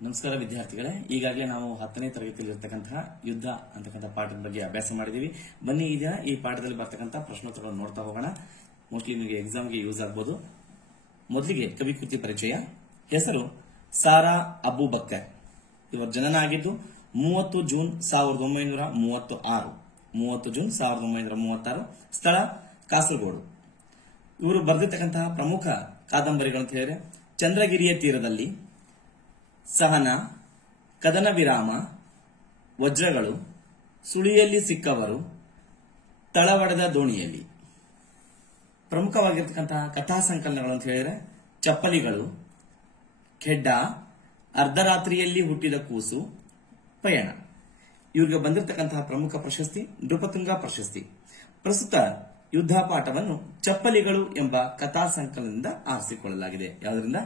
ನಮಸ್ಕಾರ ವಿದ್ಯಾರ್ಥಿಗಳೇ, ಈಗಾಗಲೇ ನಾವು 10ನೇ ತರಗತಿಯಲ್ಲಿರತಕ್ಕಂತಹ ಯುದ್ಧ ಅಂತಕ್ಕಂಥ ಪಾಠದ ಬಗ್ಗೆ ಅಭ್ಯಾಸ ಮಾಡಿದೀವಿ. ಬನ್ನಿ ಈಗ ಈ ಪಾಠದಲ್ಲಿ ಬರ್ತಕ್ಕಂಥ ಪ್ರಶ್ನೋತ್ತರಗಳನ್ನು ನೋಡ್ತಾ ಹೋಗೋಣ. ಮೋಸ್ಟ್ಲಿ ನಿಮಗೆ ಎಕ್ಸಾಮ್ಗೆ ಯೂಸ್ ಆಗ್ಬೋದು. ಮೊದಲಿಗೆ ಕವಿಕೃತಿ ಪರಿಚಯ. ಹೆಸರು ಸಾರಾ ಅಬೂಬಕ್ಕರ್. ಇವರ ಜನನ ಆಗಿದ್ದು 30 ಜೂನ್ 1936. 30 ಜೂನ್ 1936. ಸ್ಥಳ ಕಾಸರಗೋಡು. ಇವರು ಬರೆದಿರ್ತಕ್ಕಂತಹ ಪ್ರಮುಖ ಕಾದಂಬರಿಗಳು ಅಂತ ಹೇಳಿದ್ರೆ ಚಂದ್ರಗಿರಿಯ ತೀರದಲ್ಲಿ, ಸಹನ, ಕದನ ವಿರಾಮ, ವಜ್ರಗಳು, ಸುಳಿಯಲ್ಲಿ ಸಿಕ್ಕವರು, ತಳವಡೆದ ದೋಣಿಯಲ್ಲಿ. ಪ್ರಮುಖವಾಗಿರ್ತಕ್ಕಂತಹ ಕಥಾ ಸಂಕಲನಗಳು ಅಂತ ಹೇಳಿದ್ರೆ ಚಪ್ಪಲಿಗಳು, ಖೆಡ್ಡ, ಅರ್ಧರಾತ್ರಿಯಲ್ಲಿ ಹುಟ್ಟಿದ ಕೂಸು, ಪಯಣ. ಇವರಿಗೆ ಬಂದಿರತಕ್ಕಂತಹ ಪ್ರಮುಖ ಪ್ರಶಸ್ತಿ ನೃಪತುಂಗ ಪ್ರಶಸ್ತಿ. ಪ್ರಸ್ತುತ ಯುದ್ಧ ಪಾಠವನ್ನು ಚಪ್ಪಲಿಗಳು ಎಂಬ ಕಥಾ ಸಂಕಲನದಿಂದ ಆರಿಸಿಕೊಳ್ಳಲಾಗಿದೆ. ಯಾವುದರಿಂದ?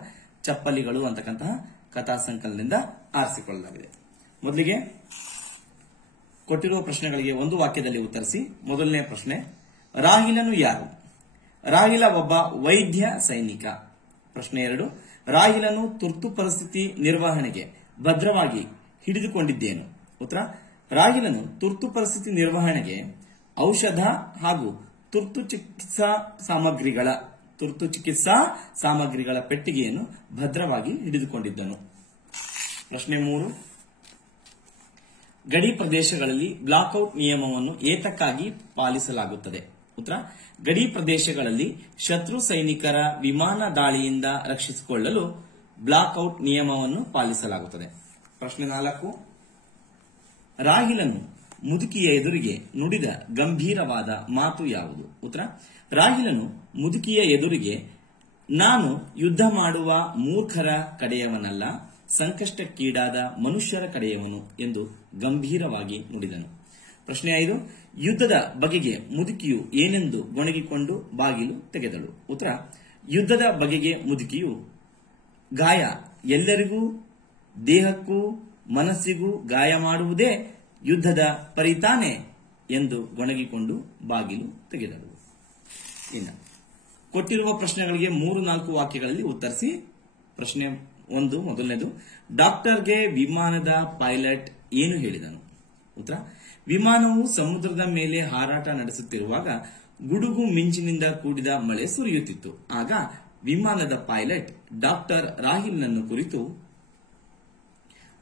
ಚಪ್ಪಲಿಗಳು ಅಂತಕ್ಕಂತಹ ಕಥಾ ಸಂಕಲನದಿಂದ ಆರಿಸಿಕೊಳ್ಳಲಾಗಿದೆ. ಮೊದಲಿಗೆ ಕೊಟ್ಟಿರುವ ಪ್ರಶ್ನೆಗಳಿಗೆ ಒಂದು ವಾಕ್ಯದಲ್ಲಿ ಉತ್ತರಿಸಿ. ಮೊದಲನೇ ಪ್ರಶ್ನೆ, ರಾಹಿಲನು ಯಾರು? ರಾಹಿಲ ಒಬ್ಬ ವೈದ್ಯ ಸೈನಿಕ. ಪ್ರಶ್ನೆ 2, ರಾಹಿಲನು ತುರ್ತು ಪರಿಸ್ಥಿತಿ ನಿರ್ವಹಣೆಗೆ ಭದ್ರವಾಗಿ ಹಿಡಿದುಕೊಂಡಿದ್ದೇನು? ಉತ್ತರ, ರಾಹಿಲನು ತುರ್ತು ಪರಿಸ್ಥಿತಿ ನಿರ್ವಹಣೆಗೆ ಔಷಧ ಹಾಗೂ ತುರ್ತು ಚಿಕಿತ್ಸಾ ಸಾಮಗ್ರಿಗಳ ಪೆಟ್ಟಿಗೆಯನ್ನು ಭದ್ರವಾಗಿ ಹಿಡಿದುಕೊಂಡಿದ್ದನು. ಪ್ರಶ್ನೆ 3, ಗಡಿ ಪ್ರದೇಶಗಳಲ್ಲಿ ಬ್ಲಾಕ್ಔಟ್ ನಿಯಮವನ್ನು ಏತಕ್ಕಾಗಿ ಪಾಲಿಸಲಾಗುತ್ತದೆ? ಉತ್ತರ, ಗಡಿ ಪ್ರದೇಶಗಳಲ್ಲಿ ಶತ್ರು ಸೈನಿಕರ ವಿಮಾನ ದಾಳಿಯಿಂದ ರಕ್ಷಿಸಿಕೊಳ್ಳಲು ಬ್ಲಾಕ್ಔಟ್ ನಿಯಮವನ್ನು ಪಾಲಿಸಲಾಗುತ್ತದೆ. ಪ್ರಶ್ನೆ 4, ರಾಹಿಲನು ಮುದುಕಿಯ ಎದುರಿಗೆ ನುಡಿದ ಗಂಭೀರವಾದ ಮಾತು ಯಾವುದು? ಉತ್ತರ, ರಾಹಿಲನು ಮುದುಕಿಯ ಎದುರಿಗೆ ನಾನು ಯುದ್ಧ ಮಾಡುವ ಮೂರ್ಖರ ಕಡೆಯವನಲ್ಲ, ಸಂಕಷ್ಟಕ್ಕೀಡಾದ ಮನುಷ್ಯರ ಕಡೆಯವನು ಎಂದು ಗಂಭೀರವಾಗಿ ನುಡಿದನು. ಪ್ರಶ್ನೆ 5, ಯುದ್ಧದ ಬಗೆಗೆ ಮುದುಕಿಯು ಏನೆಂದು ಗೊಣಗಿಕೊಂಡು ಬಾಗಿಲು ತೆಗೆದಳು? ಉತ್ತರ, ಯುದ್ಧದ ಬಗೆಗೆ ಮುದುಕಿಯು ಗಾಯ ಎಲ್ಲರಿಗೂ ದೇಹಕ್ಕೂ ಮನಸ್ಸಿಗೂ ಗಾಯ ಮಾಡುವುದೇ ಯುದ್ಧದ ಪರಿತಾನೆ ಎಂದು ಗೊಣಗಿಕೊಂಡು ಬಾಗಿಲು ತೆಗೆದಳು. ಇನ್ನು ಕೊಟ್ಟಿರುವ ಪ್ರಶ್ನೆಗಳಿಗೆ 3-4 ವಾಕ್ಯಗಳಲ್ಲಿ ಉತ್ತರಿಸಿ. ಪ್ರಶ್ನೆ 1, ಮೊದಲನೇದು, ಡಾಕ್ಟರ್ಗೆ ವಿಮಾನದ ಪೈಲಟ್ ಏನು ಹೇಳಿದನು? ಉತ್ತರ, ವಿಮಾನವು ಸಮುದ್ರದ ಮೇಲೆ ಹಾರಾಟ ನಡೆಸುತ್ತಿರುವಾಗ ಗುಡುಗು ಮಿಂಚಿನಿಂದ ಕೂಡಿದ ಮಳೆ ಸುರಿಯುತ್ತಿತ್ತು. ಆಗ ವಿಮಾನದ ಪೈಲಟ್ ಡಾಕ್ಟರ್ ರಾಹಿಲ್ನನ್ನು ಕುರಿತು,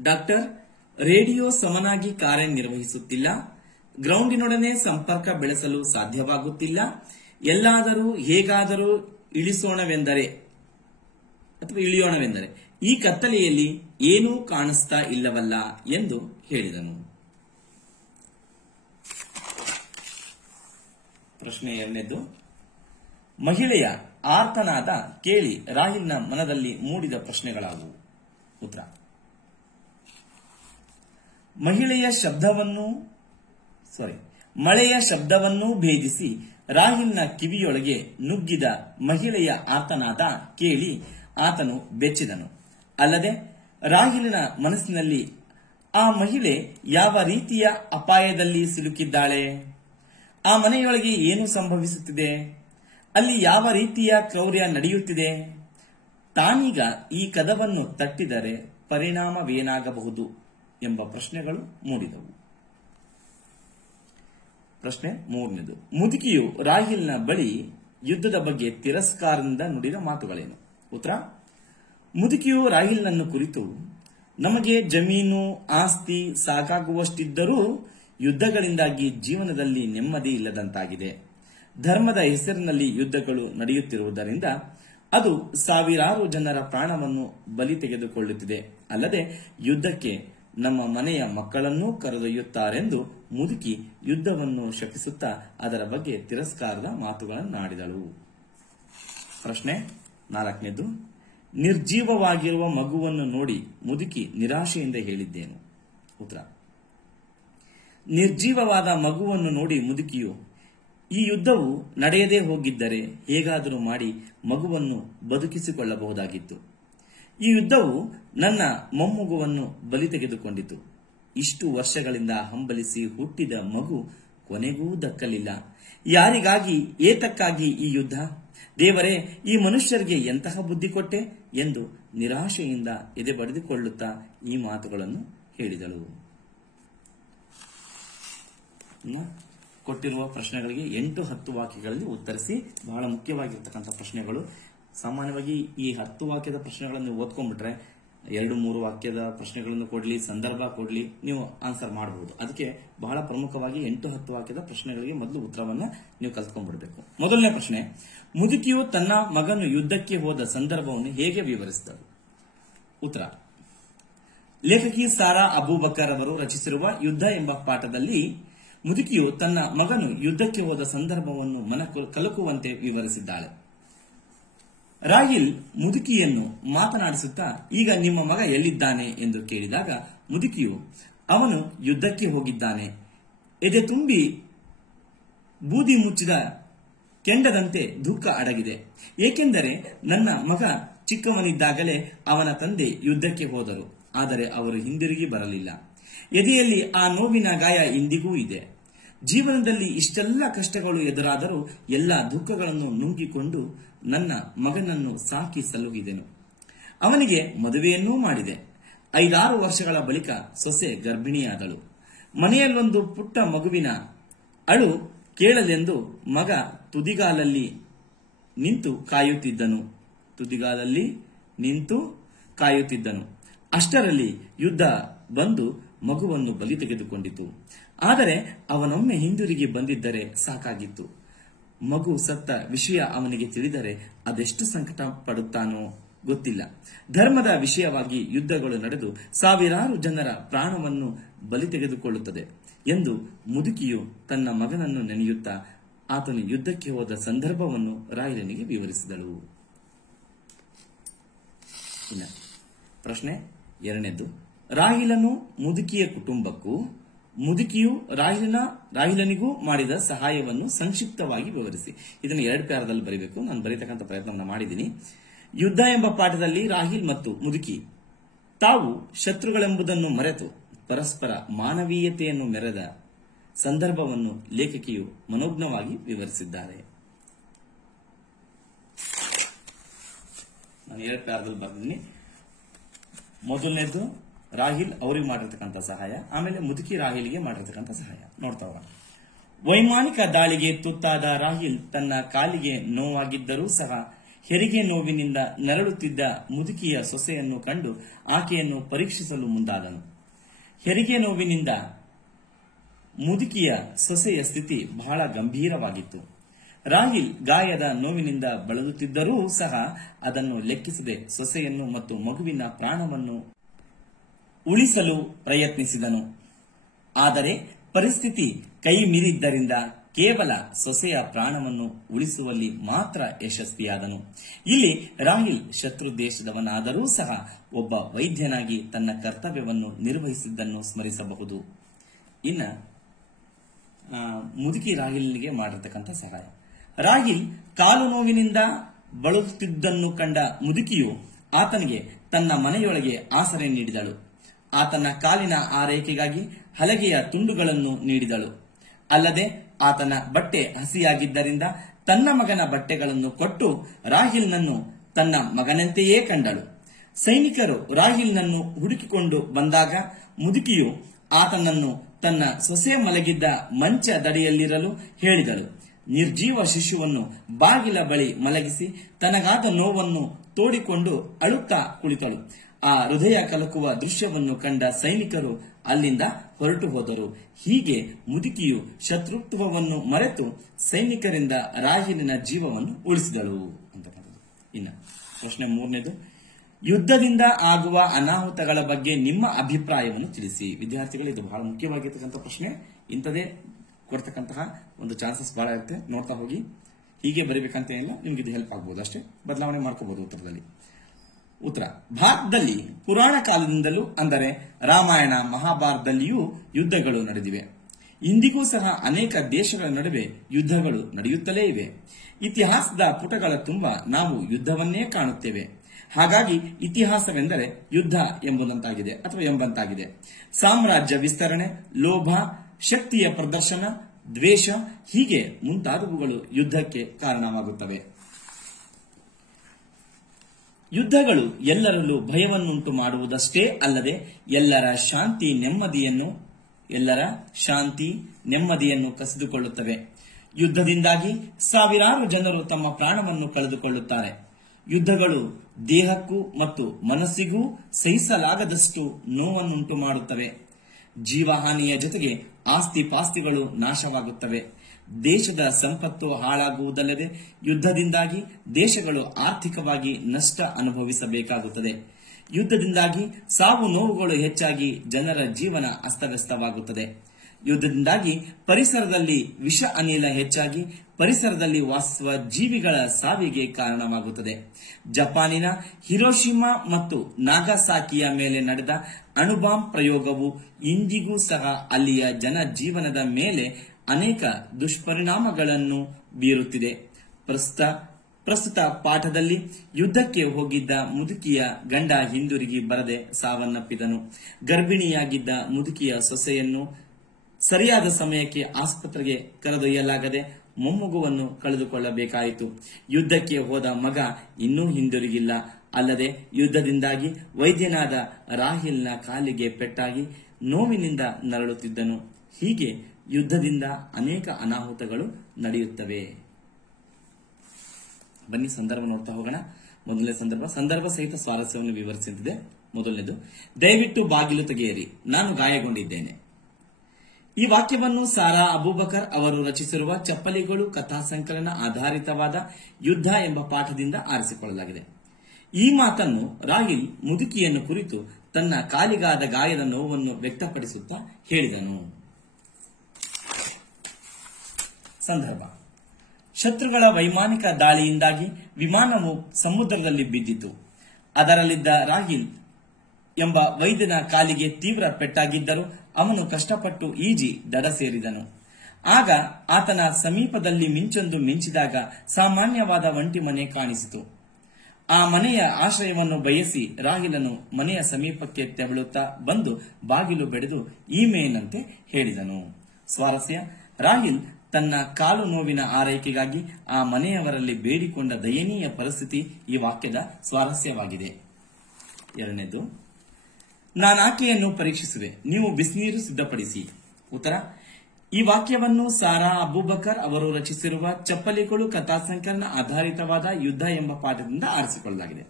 ಡಾಕ್ಟರ್, ರೇಡಿಯೋ ಸಮನಾಗಿ ಕಾರ್ಯನಿರ್ವಹಿಸುತ್ತಿಲ್ಲ, ಗ್ರೌಂಡಿನೊಡನೆ ಸಂಪರ್ಕ ಬೆಳೆಸಲು ಸಾಧ್ಯವಾಗುತ್ತಿಲ್ಲ, ಎಲ್ಲಾದರೂ ಹೇಗಾದರೂ ಇಳಿಯೋಣವೆಂದರೆ ಈ ಕತ್ತಲೆಯಲ್ಲಿ ಏನೂ ಕಾಣಿಸ್ತಾ ಇಲ್ಲವಲ್ಲ ಎಂದು ಹೇಳಿದನು. ಪ್ರಶ್ನೆ 2, ಮಹಿಳೆಯ ಆರ್ತನಾದ ಕೇಳಿ ರಾಹಿಲ್ನ ಮನದಲ್ಲಿ ಮೂಡಿದ ಪ್ರಶ್ನೆಗಳಾವುವು? ಉತ್ತರ, ಮಳೆಯ ಶಬ್ದವನ್ನು ಭೇದಿಸಿ ರಾಹಿಲ್ನ ಕಿವಿಯೊಳಗೆ ನುಗ್ಗಿದ ಮಹಿಳೆಯ ಆರ್ತನಾದ ಕೇಳಿ ಆತನು ಬೆಚ್ಚಿದನು. ಅಲ್ಲದೆ ರಾಹಿಲಿನ ಮನಸ್ಸಿನಲ್ಲಿ ಆ ಮಹಿಳೆ ಯಾವ ರೀತಿಯ ಅಪಾಯದಲ್ಲಿ ಸಿಲುಕಿದ್ದಾಳೆ? ಆ ಮನೆಯೊಳಗೆ ಏನು ಸಂಭವಿಸುತ್ತಿದೆ? ಅಲ್ಲಿ ಯಾವ ರೀತಿಯ ಕ್ರೌರ್ಯ ನಡೆಯುತ್ತಿದೆ? ತಾನೀಗ ಈ ಕದವನ್ನು ತಟ್ಟಿದರೆ ಪರಿಣಾಮವೇನಾಗಬಹುದು ಎಂಬ ಪ್ರಶ್ನೆಗಳು ಮೂಡಿದವು. ಪ್ರಶ್ನೆ 3, ಮುದುಕಿಯು ರಾಹಿಲ್ನ ಬಳಿ ಯುದ್ಧದ ಬಗ್ಗೆ ತಿರಸ್ಕಾರದಿಂದ ನುಡಿದ ಮಾತುಗಳೇನು? ಉತ್ತರ, ಮುದುಕಿಯು ರಾಹಿಲ್ನನ್ನು ಕುರಿತು, ನಮಗೆ ಜಮೀನು ಆಸ್ತಿ ಸಾಕಾಗುವಷ್ಟಿದ್ದರೂ ಯುದ್ಧಗಳಿಂದಾಗಿ ಜೀವನದಲ್ಲಿ ನೆಮ್ಮದಿ ಇಲ್ಲದಂತಾಗಿದೆ. ಧರ್ಮದ ಹೆಸರಿನಲ್ಲಿ ಯುದ್ಧಗಳು ನಡೆಯುತ್ತಿರುವುದರಿಂದ ಅದು ಸಾವಿರಾರು ಜನರ ಪ್ರಾಣವನ್ನು ಬಲಿ ತೆಗೆದುಕೊಳ್ಳುತ್ತಿದೆ. ಅಲ್ಲದೆ ಯುದ್ಧಕ್ಕೆ ನಮ್ಮ ಮನೆಯ ಮಕ್ಕಳನ್ನೂ ಕರೆದೊಯ್ಯುತ್ತಾರೆಂದು ಮುದುಕಿ ಯುದ್ಧವನ್ನು ಶಪಿಸುತ್ತಾ ಅದರ ಬಗ್ಗೆ ತಿರಸ್ಕಾರದ ಮಾತುಗಳನ್ನಾಡಿದಳು. ಪ್ರಶ್ನೆ 4, ನಿರ್ಜೀವವಾಗಿರುವ ಮಗುವನ್ನು ನೋಡಿ ಮುದುಕಿ ನಿರಾಶೆಯಿಂದ ಹೇಳಿದ್ದೇನು? ಉತ್ತರ, ನಿರ್ಜೀವವಾದ ಮಗುವನ್ನು ನೋಡಿ ಮುದುಕಿಯು, ಈ ಯುದ್ಧವು ನಡೆಯದೇ ಹೋಗಿದ್ದರೆ ಹೇಗಾದರೂ ಮಾಡಿ ಮಗುವನ್ನು ಬದುಕಿಸಿಕೊಳ್ಳಬಹುದಾಗಿತ್ತು. ಈ ಯುದ್ಧವು ನನ್ನ ಮೊಮ್ಮಗುವನ್ನು ಬಲಿ ತೆಗೆದುಕೊಂಡಿತು. ಇಷ್ಟು ವರ್ಷಗಳಿಂದ ಹಂಬಲಿಸಿ ಹುಟ್ಟಿದ ಮಗು ಕೊನೆಗೂ ದಕ್ಕಲಿಲ್ಲ. ಯಾರಿಗಾಗಿ, ಏತಕ್ಕಾಗಿ ಈ ಯುದ್ಧ? ದೇವರೇ, ಈ ಮನುಷ್ಯರಿಗೆ ಎಂತಹ ಬುದ್ಧಿ ಕೊಟ್ಟೆ ಎಂದು ನಿರಾಶೆಯಿಂದ ಎದೆ ಬಡಿದುಕೊಳ್ಳುತ್ತಾ ಈ ಮಾತುಗಳನ್ನು ಹೇಳಿದಳು. ಕೊಟ್ಟಿರುವ ಪ್ರಶ್ನೆಗಳಿಗೆ 8-10 ವಾಕ್ಯಗಳಲ್ಲಿ ಉತ್ತರಿಸಿ. ಬಹಳ ಮುಖ್ಯವಾಗಿರ್ತಕ್ಕಂಥ ಪ್ರಶ್ನೆಗಳು. ಸಾಮಾನ್ಯವಾಗಿ ಈ 10 ವಾಕ್ಯದ ಪ್ರಶ್ನೆಗಳನ್ನು ಓದ್ಕೊಂಡ್ಬಿಟ್ರೆ 2-3 ವಾಕ್ಯದ ಪ್ರಶ್ನೆಗಳನ್ನು ಕೊಡ್ಲಿ, ಸಂದರ್ಭ ಕೊಡ್ಲಿ, ನೀವು ಆನ್ಸರ್ ಮಾಡಬಹುದು. ಅದಕ್ಕೆ ಬಹಳ ಪ್ರಮುಖವಾಗಿ 8-10 ವಾಕ್ಯದ ಪ್ರಶ್ನೆಗಳಿಗೆ ಮೊದಲು ಉತ್ತರವನ್ನ ನೀವು ಕಲ್ತ್ಕೊಂಡ್ಬಿಡ್ಬೇಕು. ಮೊದಲನೇ ಪ್ರಶ್ನೆ, ಮುದುಕಿಯು ತನ್ನ ಮಗನು ಯುದ್ಧಕ್ಕೆ ಹೋದ ಸಂದರ್ಭವನ್ನು ಹೇಗೆ ವಿವರಿಸಿದರು? ಉತ್ತರ, ಲೇಖಕಿ ಸಾರಾ ಅಬೂಬಕರ್ ಅವರು ರಚಿಸಿರುವ ಯುದ್ಧ ಎಂಬ ಪಾಠದಲ್ಲಿ ಮುದುಕಿಯು ತನ್ನ ಮಗನು ಯುದ್ಧಕ್ಕೆ ಹೋದ ಸಂದರ್ಭವನ್ನು ಮನ ಕಲಕುವಂತೆ ವಿವರಿಸಿದ್ದಾಳೆ. ರಾಹಿಲ್ ಮುದುಕಿಯನ್ನು ಮಾತನಾಡಿಸುತ್ತಾ, ಈಗ ನಿಮ್ಮ ಮಗ ಎಲ್ಲಿದ್ದಾನೆ ಎಂದು ಕೇಳಿದಾಗ ಮುದುಕಿಯು, ಅವನು ಯುದ್ಧಕ್ಕೆ ಹೋಗಿದ್ದಾನೆ. ಎದೆ ತುಂಬಿ ಬೂದಿ ಮುಚ್ಚಿದ ಕೆಂಡದಂತೆ ದುಃಖ ಅಡಗಿದೆ. ಏಕೆಂದರೆ ನನ್ನ ಮಗ ಚಿಕ್ಕವನಿದ್ದಾಗಲೇ ಅವನ ತಂದೆ ಯುದ್ಧಕ್ಕೆ ಹೋದರು. ಆದರೆ ಅವರು ಹಿಂದಿರುಗಿ ಬರಲಿಲ್ಲ. ಎದೆಯಲ್ಲಿ ಆ ನೋವಿನ ಗಾಯ ಇಂದಿಗೂ ಇದೆ. ಜೀವನದಲ್ಲಿ ಇಷ್ಟೆಲ್ಲ ಕಷ್ಟಗಳು ಎದುರಾದರೂ ಎಲ್ಲ ದುಃಖಗಳನ್ನು ನುಂಗಿಕೊಂಡು ನನ್ನ ಮಗನನ್ನು ಸಾಕಿ ಸಲುಹಿದೆನು. ಅವನಿಗೆ ಮದುವೆಯನ್ನೂ ಮಾಡಿದೆ. 5-6 ವರ್ಷಗಳ ಬಳಿಕ ಸೊಸೆ ಗರ್ಭಿಣಿಯಾದಳು. ಮನೆಯಲ್ಲೊಂದು ಪುಟ್ಟ ಮಗುವಿನ ಅಳು ಕೇಳಲೆಂದು ಮಗ ತುದಿಗಾಲಲ್ಲಿ ನಿಂತು ಕಾಯುತ್ತಿದ್ದನು. ಅಷ್ಟರಲ್ಲಿ ಯುದ್ಧ ಬಂದು ಮಗುವನ್ನು ಬಲಿ ತೆಗೆದುಕೊಂಡಿತು. ಆದರೆ ಅವನೊಮ್ಮೆ ಹಿಂದಿರುಗಿ ಬಂದಿದ್ದರೆ ಸಾಕಾಗಿತ್ತು. ಮಗು ಸತ್ತ ವಿಷಯ ಅವನಿಗೆ ತಿಳಿದರೆ ಅದೆಷ್ಟು ಸಂಕಟ ಪಡುತ್ತಾನೋ ಗೊತ್ತಿಲ್ಲ. ಧರ್ಮದ ವಿಷಯವಾಗಿ ಯುದ್ಧಗಳು ನಡೆದು ಸಾವಿರಾರು ಜನರ ಪ್ರಾಣವನ್ನು ಬಲಿ ತೆಗೆದುಕೊಳ್ಳುತ್ತದೆ ಎಂದು ಮುದುಕಿಯು ತನ್ನ ಮಗನನ್ನು ನೆನೆಯುತ್ತಾ ಆತನು ಯುದ್ಧಕ್ಕೆ ಹೋದ ಸಂದರ್ಭವನ್ನು ರಾಹಿಲನಿಗೆ ವಿವರಿಸಿದಳು. ಪ್ರಶ್ನೆ ಎರಡನೇದು, ರಾಹಿಲನು ಮುದುಕಿಯ ಕುಟುಂಬಕ್ಕೂ ಮುದುಕಿಯು ರಾಹಿಲನಿಗೂ ಮಾಡಿದ ಸಹಾಯವನ್ನು ಸಂಕ್ಷಿಪ್ತವಾಗಿ ವಿವರಿಸಿ. ಇದನ್ನು 2 ಪ್ಯಾರದಲ್ಲಿ ಬರೀಬೇಕು. ನಾನು ಬರೀತಕ್ಕಂಥ ಪ್ರಯತ್ನವನ್ನು ಮಾಡಿದ್ದೀನಿ. ಯುದ್ಧ ಎಂಬ ಪಾಠದಲ್ಲಿ ರಾಹಿಲ್ ಮತ್ತು ಮುದುಕಿ ತಾವು ಶತ್ರುಗಳೆಂಬುದನ್ನು ಮರೆತು ಪರಸ್ಪರ ಮಾನವೀಯತೆಯನ್ನು ಮೆರೆದ ಸಂದರ್ಭವನ್ನು ಲೇಖಕಿಯು ಮನೋಜ್ಞವಾಗಿ ವಿವರಿಸಿದ್ದಾರೆ. ನಾನು 2 ಪ್ಯಾರದಲ್ಲಿ ಬರೆದಿದ್ದೀನಿ. ಮೊದಲನೇದು ರಾಹಿಲ್ ಅವರಿಗೆ ಮಾಡಿರ್ತಕ್ಕಂಥ ಸಹಾಯ, ಆಮೇಲೆ ಮುದುಕಿ ರಾಹಿಲ್ಗೆ ಮಾಡಿರ್ತಕ್ಕಂಥ ಸಹಾಯ. ನೋಡ್ತಾ ಹೋಗೋಣ. ವೈಮಾನಿಕ ದಾಳಿಗೆ ತುತ್ತಾದ ರಾಹಿಲ್ ತನ್ನ ಕಾಲಿಗೆ ನೋವಾಗಿದ್ದರೂ ಸಹ ಹೆರಿಗೆ ನೋವಿನಿಂದ ನರಳುತ್ತಿದ್ದ ಮುದುಕಿಯ ಸೊಸೆಯನ್ನು ಕಂಡು ಆಕೆಯನ್ನು ಪರೀಕ್ಷಿಸಲು ಮುಂದಾದನು. ಹೆರಿಗೆ ನೋವಿನಿಂದ ಮುದುಕಿಯ ಸೊಸೆಯ ಸ್ಥಿತಿ ಬಹಳ ಗಂಭೀರವಾಗಿತ್ತು. ರಾಹಿಲ್ ಗಾಯದ ನೋವಿನಿಂದ ಬಳಲುತ್ತಿದ್ದರೂ ಸಹ ಅದನ್ನು ಲೆಕ್ಕಿಸದೆ ಸೊಸೆಯನ್ನು ಮತ್ತು ಮಗುವಿನ ಪ್ರಾಣವನ್ನು ಉಳಿಸಲು ಪ್ರಯತ್ನಿಸಿದನು. ಆದರೆ ಪರಿಸ್ಥಿತಿ ಕೈ ಮೀರಿದ್ದರಿಂದ ಕೇವಲ ಸೊಸೆಯ ಪ್ರಾಣವನ್ನು ಉಳಿಸುವಲ್ಲಿ ಮಾತ್ರ ಯಶಸ್ವಿಯಾದನು. ಇಲ್ಲಿ ರಾಹಿಲ್ ಶತ್ರು ದೇಶದವನಾದರೂ ಸಹ ಒಬ್ಬ ವೈದ್ಯನಾಗಿ ತನ್ನ ಕರ್ತವ್ಯವನ್ನು ನಿರ್ವಹಿಸಿದ್ದನ್ನು ಸ್ಮರಿಸಬಹುದು. ಇನ್ನು ಮುದುಕಿ ರಾಹಿಲ್ನಿಗೆ ಮಾಡಿರ್ತಕ್ಕಂಥ ಸಹಾಯ. ರಾಹಿಲ್ ಕಾಲು ನೋವಿನಿಂದ ಬಳಲುತ್ತಿದ್ದನ್ನು ಕಂಡ ಮುದುಕಿಯು ಆತನಿಗೆ ತನ್ನ ಮನೆಯೊಳಗೆ ಆಸರೆ ನೀಡಿದಳು. ಆತನ ಕಾಲಿನ ಆರೈಕೆಗಾಗಿ ಹಲಗೆಯ ತುಂಡುಗಳನ್ನು ನೀಡಿದಳು. ಅಲ್ಲದೆ ಆತನ ಬಟ್ಟೆ ಹಸಿಯಾಗಿದ್ದರಿಂದ ತನ್ನ ಮಗನ ಬಟ್ಟೆಗಳನ್ನು ಕೊಟ್ಟು ರಾಹಿಲ್ನನ್ನು ತನ್ನ ಮಗನಂತೆಯೇ ಕಂಡಳು. ಸೈನಿಕರು ರಾಹಿಲ್ನನ್ನು ಹುಡುಕಿಕೊಂಡು ಬಂದಾಗ ಮುದುಕಿಯು ಆತನನ್ನು ತನ್ನ ಸೊಸೆ ಮಲಗಿದ್ದ ಮಂಚದಡಿಯಲ್ಲಿರಲು ಹೇಳಿದಳು. ನಿರ್ಜೀವ ಶಿಶುವನ್ನು ಬಾಗಿಲ ಬಳಿ ಮಲಗಿಸಿ ತನಗಾದ ನೋವನ್ನು ತೋಡಿಕೊಂಡು ಅಳುತ್ತಾ ಕುಳಿತಳು. ಆ ಹೃದಯ ಕಲಕುವ ದೃಶ್ಯವನ್ನು ಕಂಡ ಸೈನಿಕರು ಅಲ್ಲಿಂದ ಹೊರಟು ಹೋದರು. ಹೀಗೆ ಮುದುಕಿಯು ಶತ್ರುತ್ವವನ್ನು ಮರೆತು ಸೈನಿಕರಿಂದ ರಾಹಿಲಿನ ಜೀವವನ್ನು ಉಳಿಸಿದಳು ಅಂತಕ್ಕಂಥದ್ದು. ಇನ್ನು ಪ್ರಶ್ನೆ 3ನೇದು, ಯುದ್ಧದಿಂದ ಆಗುವ ಅನಾಹುತಗಳ ಬಗ್ಗೆ ನಿಮ್ಮ ಅಭಿಪ್ರಾಯವನ್ನು ತಿಳಿಸಿ. ವಿದ್ಯಾರ್ಥಿಗಳು, ಇದು ಬಹಳ ಮುಖ್ಯವಾಗಿರ್ತಕ್ಕಂಥ ಪ್ರಶ್ನೆ. ಇಂಥದೇ ಕೊಡ್ತಕ್ಕಂತಹ ಒಂದು ಚಾನ್ಸಸ್ ಬಹಳ ಇರುತ್ತೆ. ನೋಡ್ತಾ ಹೋಗಿ. ಹೀಗೆ ಬರೀಬೇಕಂತ ಏನಿಲ್ಲ, ನಿಮ್ಗೆ ಇದು ಹೆಲ್ಪ್ ಆಗ್ಬೋದು ಅಷ್ಟೇ. ಬದಲಾವಣೆ ಮಾಡ್ಕೋಬಹುದು ಉತ್ತರದಲ್ಲಿ. ಉತ್ತರ, ಭಾರತದಲ್ಲಿ ಪುರಾಣ ಕಾಲದಿಂದಲೂ ಅಂದರೆ ರಾಮಾಯಣ ಮಹಾಭಾರತದಲ್ಲಿಯೂ ಯುದ್ಧಗಳು ನಡೆದಿವೆ. ಇಂದಿಗೂ ಸಹ ಅನೇಕ ದೇಶಗಳ ನಡುವೆ ಯುದ್ಧಗಳು ನಡೆಯುತ್ತಲೇ ಇವೆ. ಇತಿಹಾಸದ ಪುಟಗಳ ತುಂಬ ನಾವು ಯುದ್ಧವನ್ನೇ ಕಾಣುತ್ತೇವೆ. ಹಾಗಾಗಿ ಇತಿಹಾಸವೆಂದರೆ ಯುದ್ಧ ಎಂಬುದಂತಾಗಿದೆ ಅಥವಾ ಎಂಬಂತಾಗಿದೆ. ಸಾಮ್ರಾಜ್ಯ ವಿಸ್ತರಣೆ, ಲೋಭ, ಶಕ್ತಿಯ ಪ್ರದರ್ಶನ, ದ್ವೇಷ ಹೀಗೆ ಮುಂತಾದವುಗಳು ಯುದ್ಧಕ್ಕೆ ಕಾರಣವಾಗುತ್ತವೆ. ಯುದ್ಧಗಳು ಎಲ್ಲರಲ್ಲೂ ಭಯವನ್ನುಂಟು ಮಾಡುವುದಷ್ಟೇ ಅಲ್ಲದೆ ಎಲ್ಲರ ಶಾಂತಿ ನೆಮ್ಮದಿಯನ್ನು ಕಸಿದುಕೊಳ್ಳುತ್ತವೆ. ಯುದ್ಧದಿಂದಾಗಿ ಸಾವಿರಾರು ಜನರು ತಮ್ಮ ಪ್ರಾಣವನ್ನು ಕಳೆದುಕೊಳ್ಳುತ್ತಾರೆ. ಯುದ್ಧಗಳು ದೇಹಕ್ಕೂ ಮತ್ತು ಮನಸ್ಸಿಗೂ ಸಹಿಸಲಾಗದಷ್ಟು ನೋವನ್ನುಂಟು ಮಾಡುತ್ತವೆ. ಜೀವಹಾನಿಯ ಜೊತೆಗೆ ಆಸ್ತಿ ಪಾಸ್ತಿಗಳು ನಾಶವಾಗುತ್ತವೆ. ದೇಶದ ಸಂಪತ್ತು ಹಾಳಾಗುವುದಲ್ಲದೆ ಯುದ್ಧದಿಂದಾಗಿ ದೇಶಗಳು ಆರ್ಥಿಕವಾಗಿ ನಷ್ಟ ಅನುಭವಿಸಬೇಕಾಗುತ್ತದೆ. ಯುದ್ಧದಿಂದಾಗಿ ಸಾವು ನೋವುಗಳು ಹೆಚ್ಚಾಗಿ ಜನರ ಜೀವನ ಅಸ್ತವ್ಯಸ್ತವಾಗುತ್ತದೆ. ಯುದ್ಧದಿಂದಾಗಿ ಪರಿಸರದಲ್ಲಿ ವಿಷ ಅನಿಲ ಹೆಚ್ಚಾಗಿ ಪರಿಸರದಲ್ಲಿ ವಾಸಿಸುವ ಜೀವಿಗಳ ಸಾವಿಗೆ ಕಾರಣವಾಗುತ್ತದೆ. ಜಪಾನಿನ ಹಿರೋಶಿಮಾ ಮತ್ತು ನಾಗಾಸಾಕಿಯ ಮೇಲೆ ನಡೆದ ಅಣುಬಾಂಬ್ ಪ್ರಯೋಗವು ಇಂದಿಗೂ ಸಹ ಅಲ್ಲಿಯ ಜನಜೀವನದ ಮೇಲೆ ಅನೇಕ ದುಷ್ಪರಿಣಾಮಗಳನ್ನು ಬೀರುತ್ತಿದೆ. ಪ್ರಸ್ತುತ ಪಾಠದಲ್ಲಿ ಯುದ್ಧಕ್ಕೆ ಹೋಗಿದ್ದ ಮುದುಕಿಯ ಗಂಡ ಹಿಂದಿರುಗಿ ಬರದೆ ಸಾವನ್ನಪ್ಪಿದನು. ಗರ್ಭಿಣಿಯಾಗಿದ್ದ ಮುದುಕಿಯ ಸೊಸೆಯನ್ನು ಸರಿಯಾದ ಸಮಯಕ್ಕೆ ಆಸ್ಪತ್ರೆಗೆ ಕರೆದೊಯ್ಯಲಾಗದೆ ಮೊಮ್ಮಗುವನ್ನು ಕಳೆದುಕೊಳ್ಳಬೇಕಾಯಿತು. ಯುದ್ಧಕ್ಕೆ ಹೋದ ಮಗ ಇನ್ನೂ ಹಿಂದಿರುಗಿಲ್ಲ. ಅಲ್ಲದೆ ಯುದ್ಧದಿಂದಾಗಿ ವೈದ್ಯನಾದ ರಾಹಿಲ್ನ ಕಾಲಿಗೆ ಪೆಟ್ಟಾಗಿ ನೋವಿನಿಂದ ನರಳುತ್ತಿದ್ದನು. ಹೀಗೆ ಯುದ್ಧದಿಂದ ಅನೇಕ ಅನಾಹುತಗಳು ನಡೆಯುತ್ತವೆ. ಬನ್ನಿ ಸಂದರ್ಭ ನೋಡ್ತಾ ಹೋಗೋಣ. ಮೊದಲನೇ ಸಂದರ್ಭ ಸಹಿತ ಸ್ವಾರಸ್ಯವನ್ನು ವಿವರಿಸುತ್ತಿದೆ. ಮೊದಲನೇದು, ದಯವಿಟ್ಟು ಬಾಗಿಲು ತೆಗೆಯಿರಿ, ನಾನು ಗಾಯಗೊಂಡಿದ್ದೇನೆ. ಈ ವಾಕ್ಯವನ್ನು ಸಾರಾ ಅಬೂಬಕರ್ ಅವರು ರಚಿಸಿರುವ ಚಪ್ಪಲಿಗಳು ಕಥಾ ಸಂಕಲನ ಆಧಾರಿತವಾದ ಯುದ್ಧ ಎಂಬ ಪಾಠದಿಂದ ಆರಿಸಿಕೊಳ್ಳಲಾಗಿದೆ. ಈ ಮಾತನ್ನು ರಾಹಿಲ್ ಮುದುಕಿಯನ್ನು ಕುರಿತು ತನ್ನ ಕಾಲಿಗಾದ ಗಾಯದ ನೋವನ್ನು ವ್ಯಕ್ತಪಡಿಸುತ್ತಾ ಹೇಳಿದನು. ಸಂದರ್ಭ: ಶತ್ರುಗಳ ವೈಮಾನಿಕ ದಾಳಿಯಿಂದಾಗಿ ವಿಮಾನವು ಸಮುದ್ರದಲ್ಲಿ ಬಿದ್ದಿತು. ಅದರಲ್ಲಿದ್ದ ರಾಹಿಲ್ ಎಂಬ ವೈದ್ಯನ ಕಾಲಿಗೆ ತೀವ್ರ ಪೆಟ್ಟಾಗಿದ್ದರೂ ಅವನು ಕಷ್ಟಪಟ್ಟು ಈಜಿ ದಡ ಸೇರಿದನು. ಆಗ ಆತನ ಸಮೀಪದಲ್ಲಿ ಮಿಂಚೊಂದು ಮಿಂಚಿದಾಗ ಸಾಮಾನ್ಯವಾದ ಒಂಟಿ ಮನೆ ಕಾಣಿಸಿತು. ಆ ಮನೆಯ ಆಶ್ರಯವನ್ನು ಬಯಸಿ ರಾಹಿಲನು ಮನೆಯ ಸಮೀಪಕ್ಕೆ ತೆವಳುತ್ತಾ ಬಂದು ಬಾಗಿಲು ಬೆಳೆದು ಈ ಮೇನಂತೆ ಹೇಳಿದನು. ಸ್ವಾರಸ್ಯ: ರಾಹಿಲ್ ತನ್ನ ಕಾಲು ನೋವಿನ ಆರೈಕೆಗಾಗಿ ಆ ಮನೆಯವರಲ್ಲಿ ಬೇಡಿಕೊಂಡ ದಯನೀಯ ಪರಿಸ್ಥಿತಿ ಈ ವಾಕ್ಯದ ಸ್ವಾರಸ್ಯವಾಗಿದೆ. ಎರಡನೇದು, ನಾನಾಕೆಯನ್ನು ಪರೀಕ್ಷಿಸುವೆ, ನೀವು ಬಿಸಿನೀರು ಸಿದ್ಧಪಡಿಸಿ. ಉತ್ತರ: ಈ ವಾಕ್ಯವನ್ನು ಸಾರಾ ಅಬೂಬಕರ್ ಅವರು ರಚಿಸಿರುವ ಚಪ್ಪಲಿಗಳು ಕಥಾ ಸಂಕಲನ ಆಧಾರಿತವಾದ ಯುದ್ಧ ಎಂಬ ಪಾಠದಿಂದ ಆರಿಸಿಕೊಳ್ಳಲಾಗಿದೆ.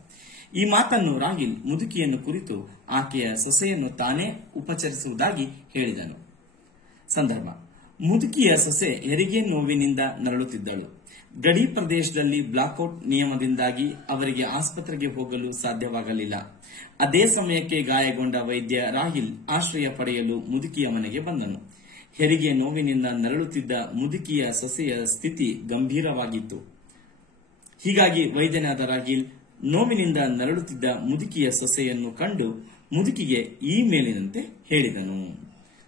ಈ ಮಾತನ್ನು ರಾಹಿಲ್ ಮುದುಕಿಯನ್ನು ಕುರಿತು ಆಕೆಯ ಸೊಸೆಯನ್ನು ತಾನೇ ಉಪಚರಿಸುವುದಾಗಿ ಹೇಳಿದನು. ಸಂದರ್ಭ: ಮುದುಕಿಯ ಸೊಸೆ ಹೆರಿಗೆ ನೋವಿನಿಂದ ನರಳುತ್ತಿದ್ದಳು. ಗಡಿ ಪ್ರದೇಶದಲ್ಲಿ ಬ್ಲಾಕ್ಔಟ್ ನಿಯಮದಿಂದಾಗಿ ಅವರಿಗೆ ಆಸ್ಪತ್ರೆಗೆ ಹೋಗಲು ಸಾಧ್ಯವಾಗಲಿಲ್ಲ. ಅದೇ ಸಮಯಕ್ಕೆ ಗಾಯಗೊಂಡ ವೈದ್ಯ ರಾಹಿಲ್ ಆಶ್ರಯ ಪಡೆಯಲು ಮುದುಕಿಯ ಮನೆಗೆ ಬಂದನು. ಹೆರಿಗೆ ನೋವಿನಿಂದ ನರಳುತ್ತಿದ್ದ ಮುದುಕಿಯ ಸೊಸೆಯ ಸ್ಥಿತಿ ಗಂಭೀರವಾಗಿತ್ತು. ಹೀಗಾಗಿ ವೈದ್ಯನಾದ ರಾಹಿಲ್ ನೋವಿನಿಂದ ನರಳುತ್ತಿದ್ದ ಮುದುಕಿಯ ಸೊಸೆಯನ್ನು ಕಂಡು ಮುದುಕಿಗೆ ಈ ಮೇಲಿನಂತೆ ಹೇಳಿದನು.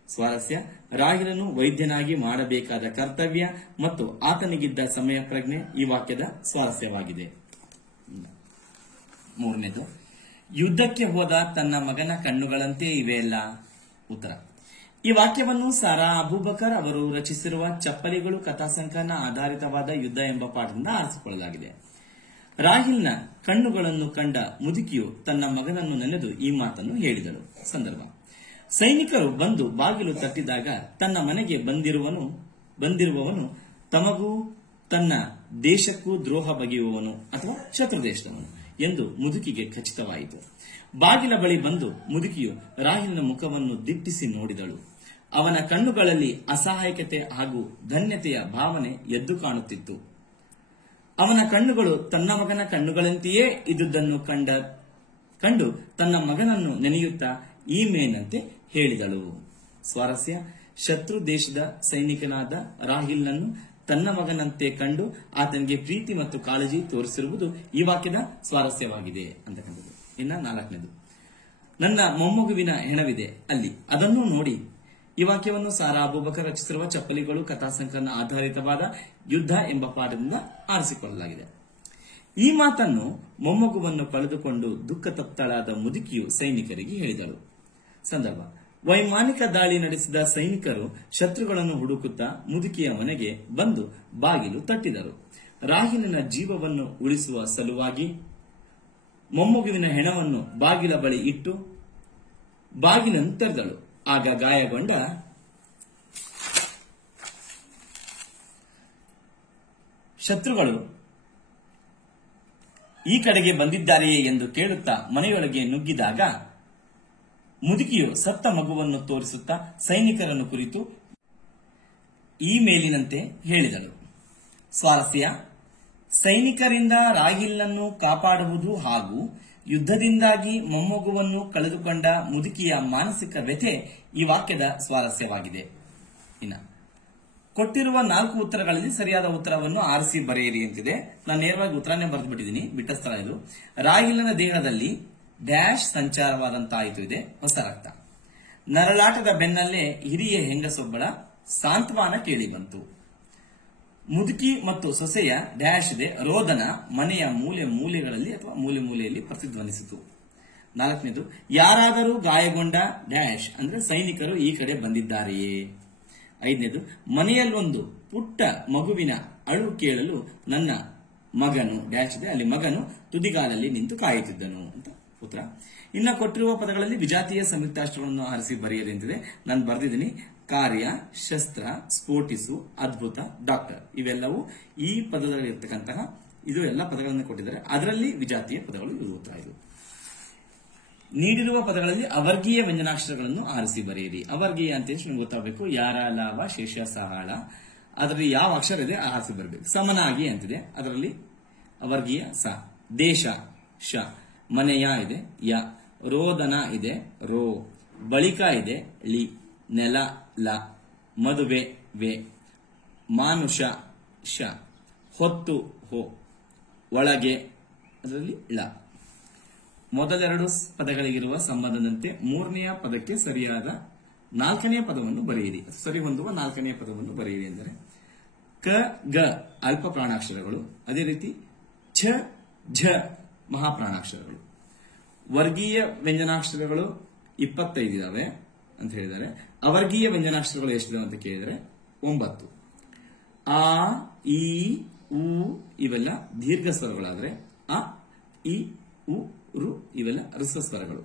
ಸ್ವಾರಸ್ಯ: ರಾಹಿಲನು ವೈದ್ಯನಾಗಿ ಮಾಡಬೇಕಾದ ಕರ್ತವ್ಯ ಮತ್ತು ಆತನಿಗಿದ್ದ ಸಮಯ ಪ್ರಜ್ಞೆ ಈ ವಾಕ್ಯದ ಸ್ವಾರಸ್ಯವಾಗಿದೆ. ಮೂರನೇದು, ಯುದ್ಧಕ್ಕೆ ಹೋದ ತನ್ನ ಮಗನ ಕಣ್ಣುಗಳಂತೆ ಇವೆಯಲ್ಲ. ಉತ್ತರ: ಈ ವಾಕ್ಯವನ್ನು ಸಾರಾ ಅಬೂಬಕರ್ ಅವರು ರಚಿಸಿರುವ ಚಪ್ಪಲಿಗಳು ಕಥಾ ಸಂಕಲನ ಆಧಾರಿತವಾದ ಯುದ್ಧ ಎಂಬ ಪಾಠದಿಂದ ಆರಿಸಿಕೊಳ್ಳಲಾಗಿದೆ. ರಾಹಿಲ್ನ ಕಣ್ಣುಗಳನ್ನು ಕಂಡ ಮುದುಕಿಯು ತನ್ನ ಮಗನನ್ನು ನೆನೆದು ಈ ಮಾತನ್ನು ಹೇಳಿದಳು. ಸಂದರ್ಭ: ಸೈನಿಕರು ಬಂದು ಬಾಗಿಲು ತಟ್ಟಿದಾಗ ತನ್ನ ಮನೆಗೆ ಬಂದಿರುವವನು ತಮಗೂ ತನ್ನ ದೇಶಕ್ಕೂ ದ್ರೋಹ ಬಗೆಯುವವನು ಅಥವಾ ಶತ್ರು ದೇಶದವನು ಎಂದು ಮುದುಕಿಗೆ ಖಚಿತವಾಯಿತು. ಬಾಗಿಲ ಬಳಿ ಬಂದು ಮುದುಕಿಯು ರಾಹಿಲ್ನ ಮುಖವನ್ನು ದಿಟ್ಟಿಸಿ ನೋಡಿದಳು. ಅವನ ಕಣ್ಣುಗಳಲ್ಲಿ ಅಸಹಾಯಕತೆ ಹಾಗೂ ಧನ್ಯತೆಯ ಭಾವನೆ ಎದ್ದು ಕಾಣುತ್ತಿತ್ತು. ಅವನ ಕಣ್ಣುಗಳು ತನ್ನ ಮಗನ ಕಣ್ಣುಗಳಂತೆಯೇ ಇದ್ದುದನ್ನು ಕಂಡು ತನ್ನ ಮಗನನ್ನು ನೆನೆಯುತ್ತಾ ಈ ಮೇನಂತೆ ಹೇಳಿದಳು. ಸ್ವಾರಸ್ಯ: ಶತ್ರು ದೇಶದ ಸೈನಿಕನಾದ ರಾಹಿಲ್ನನ್ನು ತನ್ನ ಮಗನಂತೆ ಕಂಡು ಆತನಿಗೆ ಪ್ರೀತಿ ಮತ್ತು ಕಾಳಜಿ ತೋರಿಸಿರುವುದು ಈ ವಾಕ್ಯದ ಸ್ವಾರಸ್ಯವಾಗಿದೆ ಅಂತಕ್ಕಂಥದ್ದು. ಇನ್ನ ನಾಲ್ಕನೇದು, ನನ್ನ ಮೊಮ್ಮಗುವಿನ ಹೆಣವಿದೆ ಅಲ್ಲಿ, ಅದನ್ನು ನೋಡಿ. ಈ ವಾಕ್ಯವನ್ನು ಸಾರಾ ಅಬೂಬಕರ್ ರಚಿಸಿರುವ ಚಪ್ಪಲಿಗಳು ಕಥಾ ಸಂಕಲನ ಆಧಾರಿತವಾದ ಯುದ್ಧ ಎಂಬ ಪಾಠದಿಂದ ಆರಿಸಿಕೊಳ್ಳಲಾಗಿದೆ. ಈ ಮಾತನ್ನು ಮೊಮ್ಮಗುವನ್ನು ಕಳೆದುಕೊಂಡು ದುಃಖ ತಪ್ತಳಾದ ಮುದುಕಿಯು ಸೈನಿಕರಿಗೆ ಹೇಳಿದಳು. ಸಂದರ್ಭ: ವೈಮಾನಿಕ ದಾಳಿ ನಡೆಸಿದ ಸೈನಿಕರು ಶತ್ರುಗಳನ್ನು ಹುಡುಕುತ್ತಾ ಮುದುಕಿಯ ಮನೆಗೆ ಬಂದು ಬಾಗಿಲು ತಟ್ಟಿದರು. ರಾಹಿಲನ ಜೀವವನ್ನು ಉಳಿಸುವ ಸಲುವಾಗಿ ಮೊಮ್ಮಗುವಿನ ಹೆಣವನ್ನು ಬಾಗಿಲ ಬಳಿ ಇಟ್ಟು ಬಾಗಿಲನ್ನು ತೆರೆದಳು. ಆಗ ಗಾಯಗೊಂಡ ಶತ್ರುಗಳು ಈ ಕಡೆಗೆ ಬಂದಿದ್ದಾರೆಯೇ ಎಂದು ಕೇಳುತ್ತಾ ಮನೆಯೊಳಗೆ ನುಗ್ಗಿದಾಗ ಮುದುಕಿಯು ಸತ್ತ ಮಗುವನ್ನು ತೋರಿಸುತ್ತಾ ಸೈನಿಕರನ್ನು ಕುರಿತು ಈ ಮೇಲಿನಂತೆ ಹೇಳಿದಳು. ಸ್ವಾರಸ್ಯ: ಸೈನಿಕರಿಂದ ರಾಹಿಲ್ನನ್ನು ಕಾಪಾಡುವುದು ಹಾಗೂ ಯುದ್ಧದಿಂದಾಗಿ ಮೊಮ್ಮಗುವನ್ನು ಕಳೆದುಕೊಂಡ ಮುದುಕಿಯ ಮಾನಸಿಕ ವ್ಯಥೆ ಈ ವಾಕ್ಯದ ಸ್ವಾರಸ್ಯವಾಗಿದೆ. ಇನ್ನು ಕೊಟ್ಟಿರುವ 4 ಉತ್ತರಗಳಲ್ಲಿ ಸರಿಯಾದ ಉತ್ತರವನ್ನು ಆರಿಸಿ ಬರೆಯಿರಿ ಅಂತಿದೆ. ನಾನು ನೇರವಾಗಿ ಉತ್ತರನೇ ಬರೆದು ಬಿಟ್ಟಿದ್ದೀನಿ, ಬಿಟ್ಟ ಸ್ಥಳ ಇದು. ರಾಹಿಲನ ದೇಹದಲ್ಲಿ ಡ್ಯಾಶ್ ಸಂಚಾರವಾದಂತಾಯಿತು ಇದೆ ಹೊಸ ರಕ್ತ. ನರಳಾಟದ ಬೆನ್ನಲ್ಲೇ ಹಿರಿಯ ಹೆಂಗಸೊಬ್ಬಳ ಸಾಂತ್ವನ ಕೇಳಿ ಬಂತು. ಮುದುಕಿ ಮತ್ತು ಸೊಸೆಯ ಡ್ಯಾಶ್ ಇದೆ ರೋದನ ಮನೆಯ ಮೂಲೆ ಮೂಲೆಗಳಲ್ಲಿ ಅಥವಾ ಮೂಲೆ ಮೂಲೆಯಲ್ಲಿ ಪ್ರತಿಧ್ವನಿಸಿತು. 4ನೇದು, ಯಾರಾದರೂ ಗಾಯಗೊಂಡ ಡ್ಯಾಶ್ ಅಂದ್ರೆ ಸೈನಿಕರು ಈ ಕಡೆ ಬಂದಿದ್ದಾರೆಯೇ. 5ನೇದು, ಮನೆಯಲ್ಲೊಂದು ಪುಟ್ಟ ಮಗುವಿನ ಅಳು ಕೇಳಲು ನನ್ನ ಮಗನು ಡ್ಯಾಶ್ ಇದೆ ಅಲ್ಲಿ ಮಗನು ತುದಿಗಾಲಲ್ಲಿ ನಿಂತು ಕಾಯುತ್ತಿದ್ದನು ಅಂತ ಉತ್ತರ. ಇನ್ನ ಕೊಟ್ಟಿರುವ ಪದಗಳಲ್ಲಿ ವಿಜಾತೀಯ ಸಂಯುಕ್ತಾಕ್ಷರಗಳನ್ನು ಆರಿಸಿ ಬರೆಯದಂತಿದೆ. ನಾನು ಬರೆದಿದ್ದೀನಿ ಕಾರ್ಯ, ಶಸ್ತ್ರ, ಸ್ಫೋಟಿಸು, ಅದ್ಭುತ, ಡಾಕ್ಟರ್. ಇವೆಲ್ಲವೂ ಈ ಪದದಲ್ಲಿ ಇರತಕ್ಕಂತಹ ಇದು ಎಲ್ಲ ಪದಗಳನ್ನು ಕೊಟ್ಟಿದ್ದಾರೆ. ಅದರಲ್ಲಿ ವಿಜಾತೀಯ ಪದಗಳು ಇದು ಉತ್ತರ. ಇದು ನೀಡಿರುವ ಪದಗಳಲ್ಲಿ ಅವರ್ಗೀಯ ವ್ಯಂಜನಾಕ್ಷರಗಳನ್ನು ಆರಿಸಿ ಬರೆಯಿರಿ. ಅವರ್ಗೀಯ ಅಂತ ನಿಮ್ಗೆ ಗೊತ್ತಾಗಬೇಕು. ಯಾರ, ಲಾಭ, ಶೇಷ, ಸಹಾಳ. ಅದರಲ್ಲಿ ಯಾವ ಅಕ್ಷರ ಇದೆ ಆರಿಸಿ ಬರಬೇಕು. ಸಮನಾಗಿ ಅಂತಿದೆ, ಅದರಲ್ಲಿ ಅವರ್ಗೀಯ ಸ. ದೇಶ ಶ. ಮನೆಯ ಇದೆ ಯ. ರೋದನ ಇದೆ ರೋ. ಬಳಿಕ ಇದೆ ಳಿ. ನೆಲ ಲ. ಮದುವೆ ವೆ. ಮಾನುಷ ಶ. ಹೊತ್ತು ಹೋ. ಒಳಗೆ ಅದರಲ್ಲಿ ಳ. ಮೊದಲೆರಡು ಪದಗಳಿಗಿರುವ ಸಂಬಂಧದಂತೆ 3ನೆಯ ಪದಕ್ಕೆ ಸರಿಯಾದ 4ನೆಯ ಪದವನ್ನು ಬರೆಯಿರಿ. ಸರಿ ಹೊಂದುವ 4ನೆಯ ಪದವನ್ನು ಬರೆಯಿರಿ ಎಂದರೆ ಕ ಗ ಅಲ್ಪ ಪ್ರಾಣಾಕ್ಷರಗಳು, ಅದೇ ರೀತಿ ಛ ಝ ಮಹಾಪ್ರಾಣಾಕ್ಷರಗಳು. ವರ್ಗೀಯ ವ್ಯಂಜನಾಕ್ಷರಗಳು 25 ಇದಾವೆ ಅಂತ ಹೇಳಿದ್ದಾರೆ. ಅವರ್ಗೀಯ ವ್ಯಂಜನಾಕ್ಷರಗಳು ಎಷ್ಟಿದಾವೆ ಅಂತ ಕೇಳಿದರೆ 9. ಆ, ಈ, ಉ ಇವೆಲ್ಲ ದೀರ್ಘ ಸ್ವರಗಳಾದರೆ ಅ, ಇ, ಉ, ರು ಇವೆಲ್ಲ ರಸ ಸ್ವರಗಳು.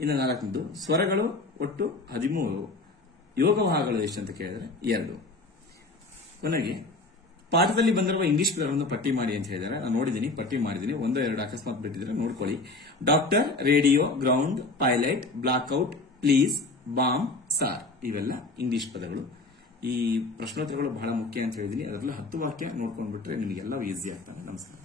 ಇನ್ನು 4ನೇದು ಸ್ವರಗಳು ಒಟ್ಟು 13. ಯೋಗವಾಹಗಳು ಎಷ್ಟು ಅಂತ ಕೇಳಿದರೆ 2. ಕೊನೆಗೆ ಪಾಠದಲ್ಲಿ ಬಂದಿರುವ ಇಂಗ್ಲಿಷ್ ಪದಗಳನ್ನು ಪಟ್ಟಿ ಮಾಡಿ ಅಂತ ಹೇಳಿದ್ದಾರೆ. ನಾನು ನೋಡಿದ್ದೀನಿ, ಪಟ್ಟಿ ಮಾಡಿದ್ದೀನಿ. 1 2 ಅಕಸ್ಮಾತ್ ಬಿಟ್ಟಿದ್ರೆ ನೋಡ್ಕೊಳ್ಳಿ. Doctor, radio, ground, pilot, blackout, please, bomb, sir ಇವೆಲ್ಲ ಇಂಗ್ಲಿಷ್ ಪದಗಳು. ಈ ಪ್ರಶ್ನೋತ್ತರಗಳು ಬಹಳ ಮುಖ್ಯ ಅಂತ ಹೇಳಿದೀನಿ. ಅದರಲ್ಲಿ 10 ವಾಕ್ಯ ನೋಡ್ಕೊಂಡ್ಬಿಟ್ರೆ ನಿಮಗೆಲ್ಲ ಈಸಿ ಆಗ್ತಾನೆ. ನಮಸ್ಕಾರ.